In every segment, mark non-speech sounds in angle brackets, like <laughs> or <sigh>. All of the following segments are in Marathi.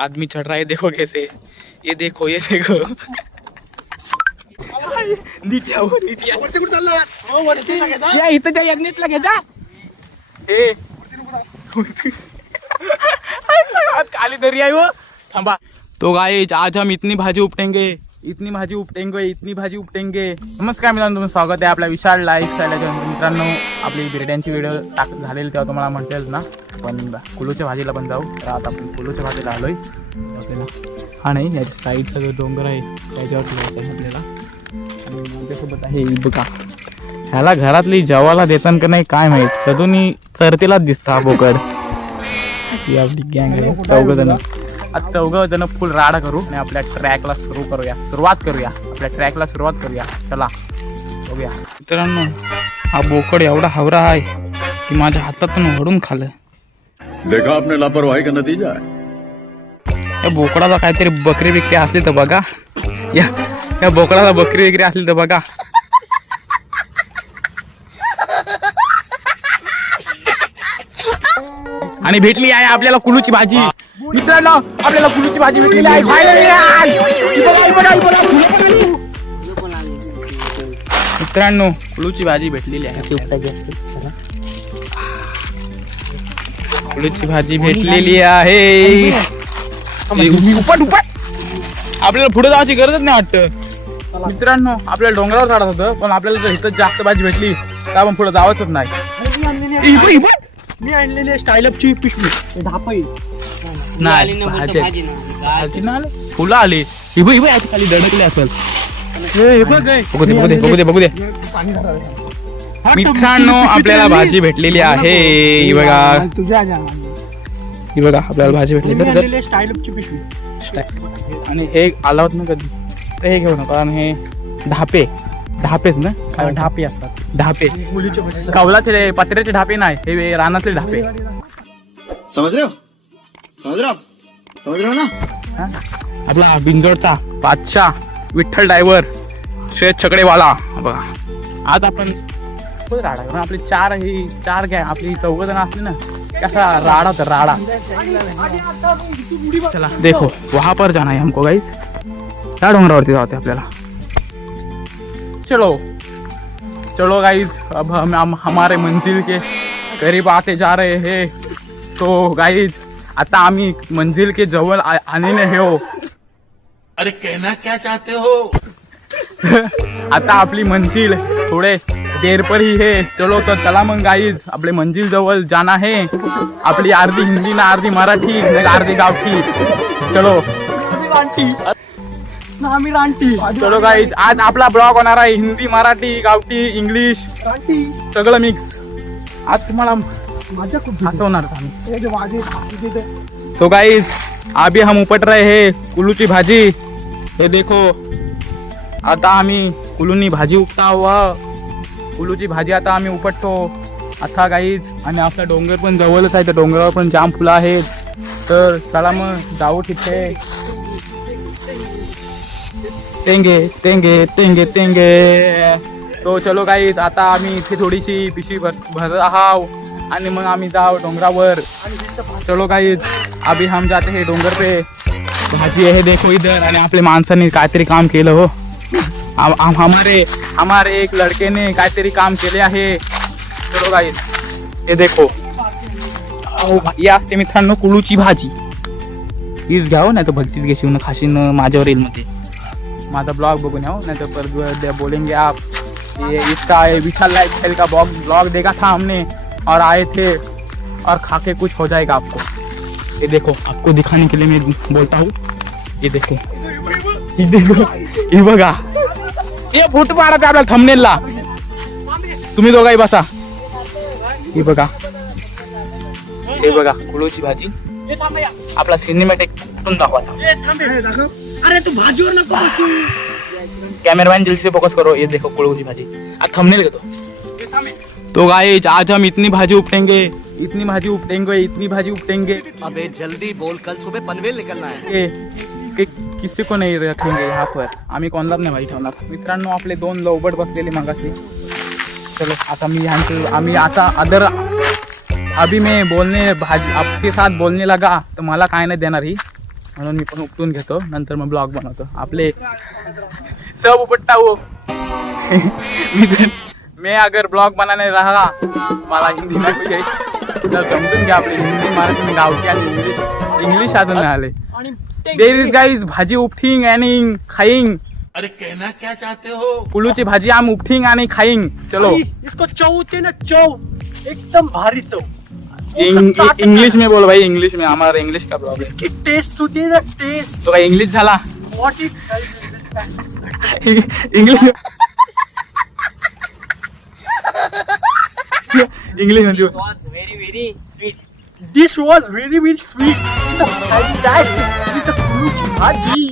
आदमी चढ़ रहा है देखो कैसे। ये देखो ये देखो। या वो, इथं त्या यज्ञेतला ए। काली आहे हो तो गाइज़ आज हम इतनी भाजी उपटेंगे। इतनी भाजी उपटेंगे इतनी भाजी उपटेंगे. नमस्कार मित्रांनो तुम्ही स्वागत आहे आपल्या विशाल लाईफ स्टाईलच्या मित्रांनो आपली बिर्याणीची व्हिडिओ टाक झालेली तेव्हा तुम्हाला म्हणतेच ना. पण कुलूच्या भाजीला पण जाऊ. तर आता आपण कुलूच्या भाजीला आलोय. आपल्याला हा नाही याच्या साईडचा जो डोंगर आहे त्याच्यावर जायचं आहे आपल्याला. आणि माझ्यासोबत आहे इबका. ह्याला घरातली जेवायला देतात का नाही काय माहीत. सदूनी चरतीलाच दिसता हा बोकड. ही आपली गँग आहे. चौघ जण आज चौघ जण फुल राडा करू आणि आपल्या ट्रॅकला सुरू करूया. सुरुवात करूया. आपल्या ट्रॅकला सुरुवात करूया. चला. बघूया. मित्रांनो हा बोकड एवढा हवरा आहे की माझ्या हातातून ओढून खाल्लं देखा आपने लापरवाही का नतीजा है? या बोकडाला काहीतरी बकरी विक्री असली तर बघा. या या बोकडाला बकरी विक्री असली तर बघा. आणि भेटली आहे आपल्याला कुलूची भाजी. मित्रांनो आपल्याला कुलूची भाजी भेटलेली आहे. मित्रांनो कुलूची भाजी भेटलेली आहे. कुलूची भाजी भेटलेली आहे. उपट उपट आपल्याला पुढे जायची गरजच नाही वाटत. मित्रांनो आपल्याला डोंगरावर काढत होतं पण आपल्याला जर इथं जास्त भाजी भेटली तर आपण पुढे जावंच नाही. मी आणलेली स्टाईलअपची पिशवी. धापाई नाही भाजी भाजी नाही. आलं. फुलं आली. इब इब याची खाली दडकले असेल. बघू दे बघू दे बघू दे बघू दे. मित्रांनो आपल्याला भाजी भेटलेली आहे. ही बघा. ही बघा आपल्याला भाजी भेटली. तर- आणि हे आला होत ना कधी? तर हे घेऊ नका आणि हे ढापे. ढापेच ना? ढापी असतात. ढापे. कौलाचे पत्र्याचे ढापे नाही हे रानातले ढापे. समझ आपला बिंजोडचा बादशाह विठ्ठल ड्रायव्हर श्रेयस छकडेवाला बघा. आज आपण राडा करू. आपली चार ही चार गॅ आपली चौघ जण असली ना कसा राडा तर राडा. चला देखो वहां पर जाना है हमको गाईस त्या डोंगरावरती जाते आपल्याला. चलो. चलो गाईज अब हम, हम हमारे मंजिल के करीब आते जा रहे हैं. तो गाईज आता आम्ही मंजिल के जवळ आलेले हे हो. अरे कहना क्या चाहते हो? <laughs> आता आपली मंजिल थोडे देर पर ही है. चलो तर चला मग गाईज आपले मंजिल जवळ जाना है. आपली अर्धी हिंदी ना अर्धी मराठी ना अर्धी गावठी. चलो. आम्ही रानटी. चलो गाईज आज आपला ब्लॉग होणार आहे हिंदी मराठी गावठी इंग्लिश. सगळं मिक्स आज तुम्हाला हसवणार हे ते तो गाइस अभी हम उपट रहे हैं कुलूची भाजी. हे देखो आता आम्ही कुलूनी भाजी उपटा हुआ. कुलूची भाजी आता आम्ही उपटतो. आता गाईज आणि आपला डोंगर पण जवळच आहे तर डोंगरावर पण जाम फुलं आहेत. तर चला मग जाऊ तिथे. टेंगे टेंगे टेंगे टेंगे तो चलो गाईज आता आम्ही इथे थोडीशी पिशवी भर भर आहाव आणि मग आम्ही जाऊ डोंगरावर. चलो काही अभी हम जाते हे डोंगर पे. भाजी आहे देखो इधर. आणि आपल्या माणसाने काहीतरी काम केलं हो. हम- हमारे हमारे एक लड़केने काहीतरी काम केले आहे. चलो काही हे देखो. अहो, असते मित्रांनो कुळूची भाजी. हीच घ्याव हो, नाही तर भक्तीच घेशील ना खाशीन माझ्यावर येईल मध्ये माझा ब्लॉग बघून याव हो, नाही तर परत बोलेंगे आप. ये इसका विशाल लाइक का ब्लॉग ब्लॉग देखा था हमने. और आए थे और खा के कुछ हो जाएगा आपको। ये देखो आपको दिखाने के लिए मैं बोलता हूँ। ये देखो। ये देखो। हे बघा। ये फ़ोटो मारा आपल्या थंबनेलला तुम्ही दोघाही बसा। हे बघा। हे बघा कुळूची भाजी। आपला सिनेमॅटिक कुठून दाखवायचा अरे तू भाजीवर नको. कैमरामैन जल्दी से फोकस करो। ये देखो कुड़ू की भाजी। आज थंबनेल घेतो। तो गाइस आज हम इतनी भाजी उपटेंगे इतनी भाजी उपटेंगे इतनी भाजी उपटेंगे। अबे जल्दी बोल कल सुबह पनवेल निकलना है। के, के किसी को नहीं रखेंगे यहाँ पर। आम्ही कोणालाच नाही भाजी ठेवणार मित्रांनो आपले दोन लवबट बसलेले मगाशी। चलो आता मी ह्यांचे आम्ही आता अदर अभी मैं बोलने भाजी आपके साथ बोलने लगा तर मला काय नाही देणार ही। म्हणून मी पण उपटून घेतो नंतर मग ब्लॉग बनवतो. आपले सब उपटता हो। <laughs> मी अगर ब्लॉग बनाने रहा मला हिंदी नाही यायची. तर समजून घ्या आपली हिंदी मराठी गावठी आणि इंग्लिश. इंग्लिश अजून नाही आले. आणि देर इज गाईज भाजी उपठिंग आणि खाईंग. अरे कहना क्या चाहते हो? कुलूची भाजी आम उपठिंग आणि खाईंग. चलो. इसको चव होते ना चव एकदम भारी चव इंग- इंग्लिश में बोल भाई इंग्लिश में. हमारा इंग्लिश का ब्लॉग है. इसकी टेस्ट होती है ना टेस्ट तो इंग्लिश झाला. व्हाट इट <laughs> इंग्लिश इंग्लिशमध्ये बोल. was very very sweet. This was very very sweet. It's a fantastic. It's a kuruchi bhaji.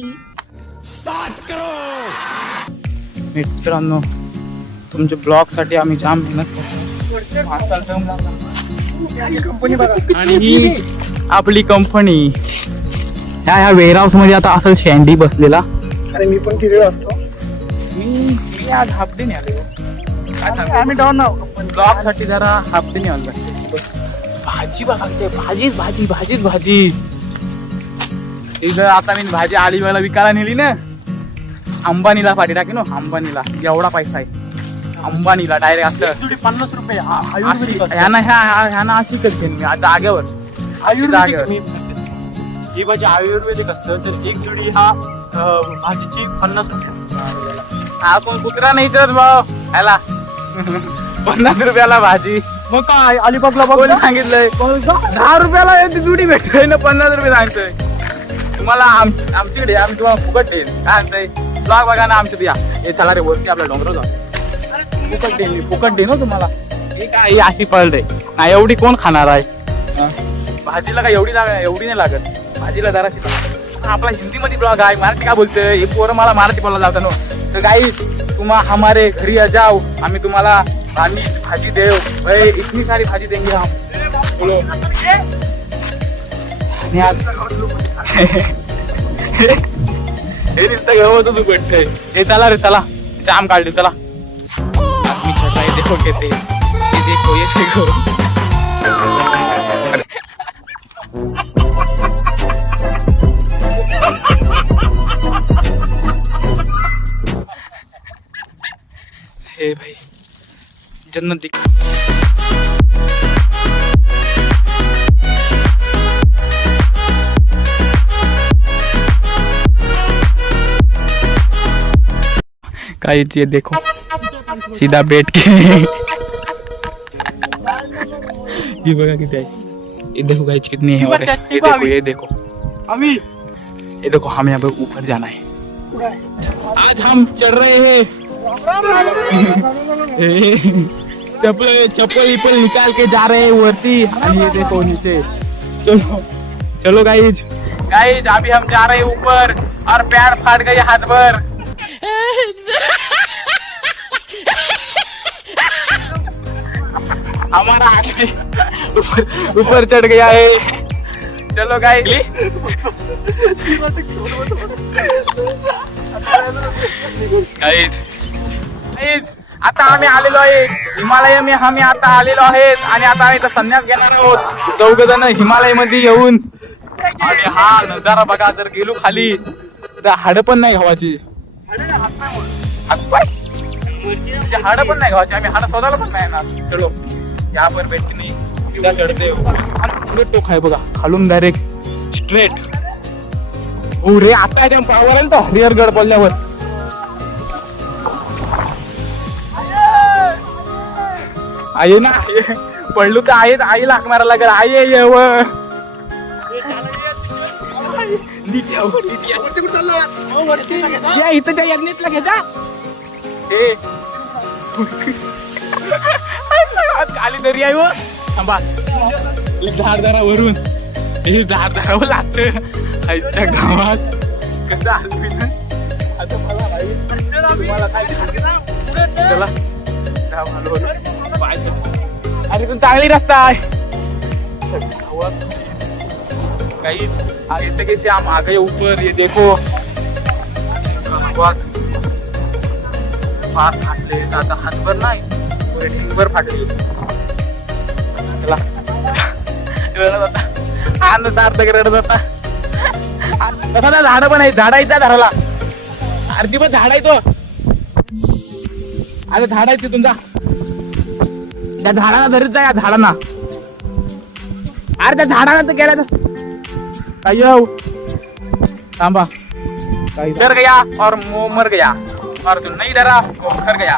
मित्रांनो तुमच्या ब्लॉगसाठी आम्ही जाम मेहनत करतो आणि ही आपली कंपनी ह्या ह्या वेअर हाऊसमध्ये आता असं शँडी बसलेला अरे मी पण तिथे असतो मी मी आज हाफ डे आले आम्ही डाऊन नाव ब्लॉगसाठी जरा हाफ डे आलो भाजी बघा इथे भाजीच भाजी भाजीच भाजी. इथं आता मी भाजी आलीवाला विकायला नेली ना अंबानीला पाठी टाकी ना अंबानीला. एवढा पैसा आहे. अंबानीला डायरेक्ट असं. जुडी पन्नास रुपये असतं. ह्याना ह्या ह्या- ह्याना अशी करते मी जागेवर. आयुर्वेदिक जागेवर. ही भाजी आयुर्वेदिक असतं तर एक जुडी हा भाजीची पन्नास रुपये असते. हा कोण कुत्रा नाही तर भाऊ ह्याला. पन्नास रुपयाला भाजी. मग काय? अलिबागला बघ कोणी ना. सांगितलंय? दहा रुपयाला एक जुडी भेटतोय ना पन्नास रुपये सांगतोय. तुम्हाला आम- आमच्याकडे आम्ही तुम्हाला फुकट देईन काय सांगतोय ब्लॉग बघा ना आमच्या या. हे चला रे वरती आपल्या डोंगर जाऊ. फुकट देईन मी फुकट देईन हो तुम्हाला. ही काय अशी पळते? हा एवढी कोण खाणार आहे? भाजीला काय एवढी लाग एवढी नाही लागत. भाजीला जराशी लागते. आपला हिंदीमध्ये ब्लॉग आहे मराठी काय बोलतोय? हे पोरं मला मराठी बोलायला लावता ना. तर काही तुम्हा हमारे घरी जाओ. आम्ही तुम्हाला आम्ही भाजी दे भाई इतनी सारी भाजी देंगे हम। बोलो। आज हे नुसतं हो, तू भेटते हे चला रे चला. जाम काढले चला. मी छोटा देखो कैसे ये देखो ये देखो हे भाई. जन्नत दिख गाइस ये देखो सीधा बैठ के ये बघा किती आहे ये देखो गाइस कितनी है और ये देखो ये देखो आम्ही ये देखो हम यहाँ पे ऊपर जाना है आज हम चढ़ रहे हैं चप्पल चप्पल विप्पल निकाल के जा रहे हैं वरती. आणि ये देखो नीचे. चलो. चलो गाइज गाइज अभी हम जा रहे हैं ऊपर और पैर फाट गए हाथ भर हमारा आदमी ऊपर ऊपर चढ़ गया है. चलो गाइज गाइज गाइज आता आम्ही आलेलो आहे. हिमालय मी आम्ही आता आलेलो आहेत. आणि आता आम्ही संन्यास घेणार आहोत. चौघ जण हिमालयमध्ये येऊन. आणि हा नजारा बघा जर गेलो खाली तर हाड पण नाही घावाची हाड म्हणजे पण नाही घावाची आम्ही हाड स्वतःला पण नाही येणार. चलो या भेटते नाही चढते. पुढे टोक आहे बघा. खालून डायरेक्ट स्ट्रेट हो रे आता एकदम पावर आहे हरिहरगड पडल्यावर. आई ना आई. पडलो तर आई आई लागणार लागेल. आई ये येव या इथं त्या यज्ञेतला घ्यायचा हे खाली तरी आहे व. थांबा. हे वरून हे झाड धरावं लागतं. आईच्या गावात. कसं आता मला चला. अरे पण चांगली रस्ता आहे. काही आगे से कैसे हम आ गए ऊपर ये देखो. बहुत फार फाटले आता हातभर नाही पुरे ढिंगभर फाटले. चला. रडत होता. आनंद सार्थक रडत होता. तसा त्या झाड पण आहे झाड आहे त्या झाडाला अर्धी पण झाड आहे तो. अरे झाड आहे ते तुमचा त्या झाडाला धरीत जा या झाडांना. अरे त्या झाडाला तर तर. काय येऊ? थांबा. डर गया और मो मर गया. और तू नाही डरा. खर गया?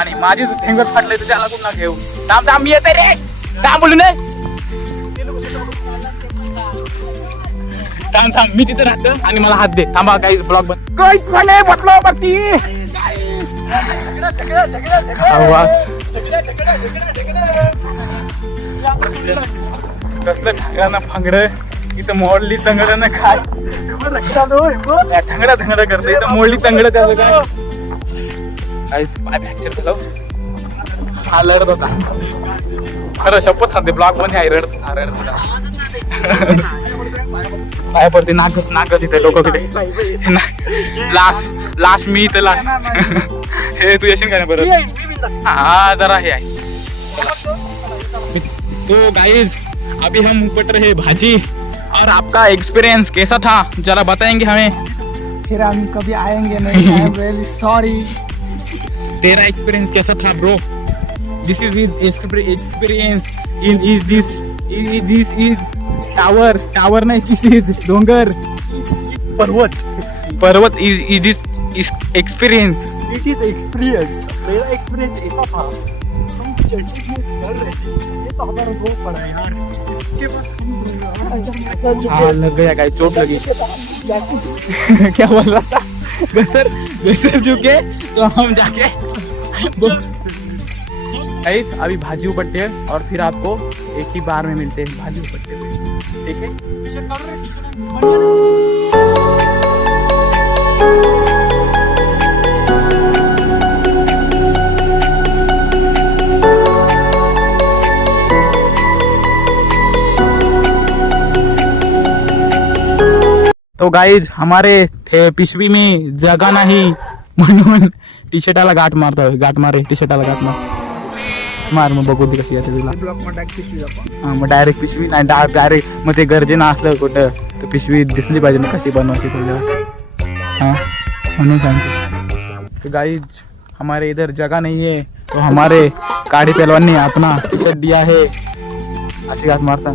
आणि माझी ठेंगर फाटले तर त्याला कुठं घेऊ? थांब थांब मी येते रे. थांब बोलू नये. थांब थांब मी तिथे राहतो आणि मला हात दे. थांबा काही ब्लॉग बंद. काहीच म्हणे बसलो बघती कसलं ढगानं फंगड इथं मोडली तंगड ना काय? थंगडा थंगडा ढंगडा इथं मोडली तंगड त्याला काय? काय पाय फ्रॅक्चर झालं हो. हा. होता. खरं शपथ सांगते ब्लॉकमध्ये आहे रडत हा रडत होता. पाय पडते नाकच नाकच इथे लोक कुठे लास्ट लास्ट मी इथं लास्ट. हे तू येशील का नाही बरं हा जरा हे तो गाइस अभी हम उपट रहे भाजी और आपका एक्सपीरियंस कैसा था? जरा बताएँगे हमें। फिर हम कभी आएँगे नहीं आई एम रियली सॉरी तेरा एक्सपीरियंस कैसा था bro this is is experience in is this in this is tower tower नाही दिस इज़ डोंगर. पर्वत पर्वत is is this experience it is experience मेरा एक्सपीरियंस ऐसा था। हम चंडीगढ़ में चल रहे थे। ये तो हमारा दो पड़ा यार। इसके बस हम हाँ। लग गया गाइस चोट लगी <laughs> क्या बोल रहा था? गसर गसर झुके तो हम जाके गाइस अभी भाजी उपटते हैं और फिर आपको एक ही बार में मिलते हैं। भाजी उपटते हुए ठीक है? तो गाईज हमारे थे पिशवी में जगा नाही म्हणून टी शर्टाला गाठ मारतोय गाठ मारे टी शर्टाला गाठ मार। मार मग बघू ती कशी येते तुला। हा, मग डायरेक्ट पिशवी नाही डायरेक्ट मग ते गरजेनं असलं कुठं तर पिशवी दिसली पाहिजे ना कशी बनवायची तुला हा म्हणून सांगतो। तो हमारे इधर जगह नहीं है तो हमारे काड़ी पहलवान ने अपना टी शर्ट दिया है। अशी गाठ मारता।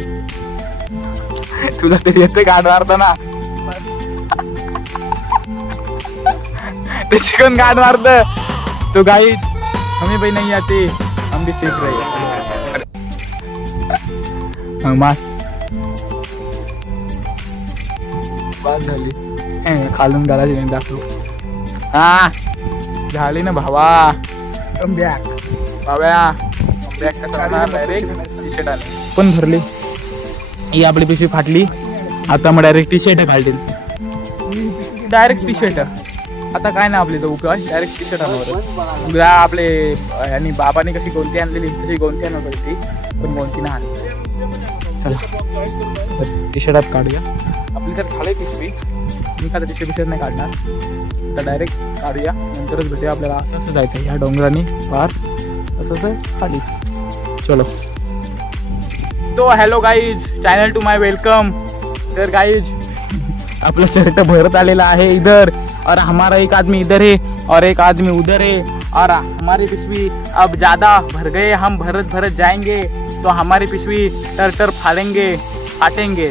तुला तरी येते गाठ मारताना। ते चिकन गाठ मारत तो गाइज हमें भाई नहीं आते. हम भी सीख रहे मार. बाद झाली. खालून घालायची नाही दाखवू. हा. झाली ना भावा. भाव्या. बॅग डायरेक्ट पण भरली ही आपली पिशवी फाटली. आता मग डायरेक्ट टी शर्ट काढतील डायरेक्ट टी शर्ट आता काय ना आपली तो काय डायरेक्ट टी शर्ट आणणार आपले यांनी बाबाने कशी गोंती आणलेली तशी गोंती आणत होती ती. पण गोंती नाही आणली. चला. टी शर्ट काढूया. आपली तर झाली पिशवी मी का टी शर्ट नाही काढणार. तर डायरेक्ट काढूया. नंतरच भेटूया आपल्याला. असं असं जायचं आहे. ह्या डोंगराने पार. असं असं खाली. चलो. तो hello guys channel to my welcome तर आपलं शर्ट भरत आलेला आहे इधर. और हमारा एक आदमी इधर है, और एक आदमी उधर है. और हमारी पिशवी अब ज़्यादा भर गए, हम भरत भरत जाएँगे तो हमारी पिशवी टर टर फाड़ेंगे, फाटेंगे.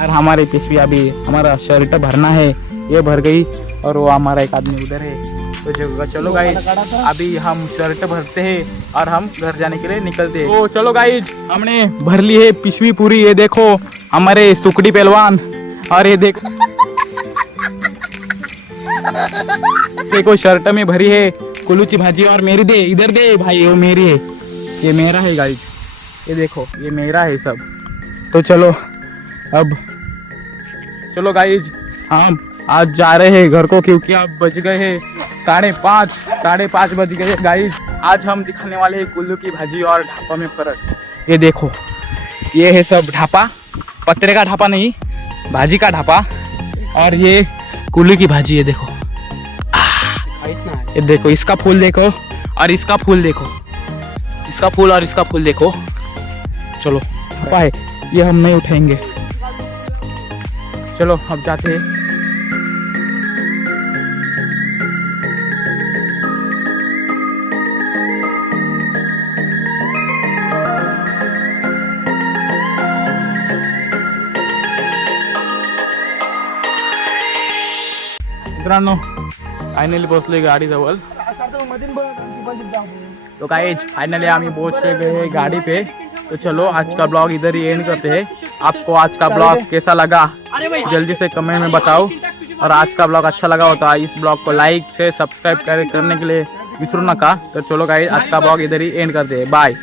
और हमारी पिशवी अभी हमारा शर्ट भरना है, ये भर गई, और वो हमारा एक आदमी उधर है. तो जो चलो गाइज़ अभी हम शर्ट भरते हैं, और हम घर जाने के लिए निकलते हैं. तो चलो गाइज़ हमने भर ली है पिछवी पूरी, ये देखो. हमारे सुकड़ी पहलवान। और ये देखो। देखो, शर्ट में भरी है कुल्लू की भाजी, और मेरी दे, इधर दे भाई वो मेरी है। ये मेरा है गाइज़ ये देखो, ये मेरा है सब। तो चलो, अब, चलो गाइज़ हम आज जा रहे हैं घर को, क्योंकि अब बज गए हैं साढ़े पाँच साढ़े पाँच बज गए गाइज़ आज हम दिखाने वाले हैं कुल्लू की भाजी और ढापा में फ़र्क। ये देखो, ये है सब ढापा पत्रे का ढापा नहीं भाजी का ढापा। और ये कुल्लू की भाजी है देखो ये देखो इसका फूल देखो और इसका फूल देखो। इसका फूल और इसका फूल देखो। चलो ढापा है ये हम नहीं उठाएँगे। चलो अब जाते हैं। मित्रांनो फायनली पोहोचलोय गाडीजवळ. तो गाइज़ फाइनली आम्ही पहुँच गए गाड़ी पे. तो चलो आज का ब्लॉग इधर ही एंड करते हैं. आपको आज का ब्लॉग कैसा लगा, जल्दी से कमेंट में बताओ. और आज का ब्लॉग अच्छा लगा होता इस ब्लॉग को लाइक से सब्सक्राइब करने के लिए विसरू नका. तो चलो गाइज़ आज का ब्लॉग इधर ही एंड करते हैं. बाय